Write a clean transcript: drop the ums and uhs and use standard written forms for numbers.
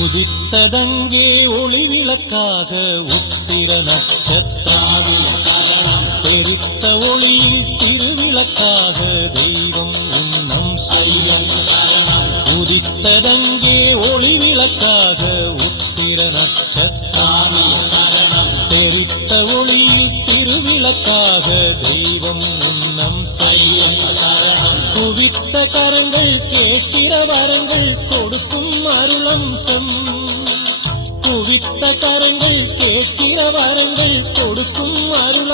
உதித்ததங்கே ஒளி விளக்காக உத்திர நட்சத்திரம் தெரித்த ஒளியில் திருவிளக்காக தெய்வம் உன்னம் செய்யும். உதித்ததங்கே ஒளி விளக்காக உத்திர நட்சத்திரம் தெரித்த ஒளியில் திருவிளக்காக தெய்வம் உன்னம் செய்யும். குவித்த கரங்கள் கேட்கிற வரங்கள் கொடுக்கும் அருளம்சம். குவித்த கரங்கள் கேட்கிற வரங்கள் கொடுக்கும் அருளம்.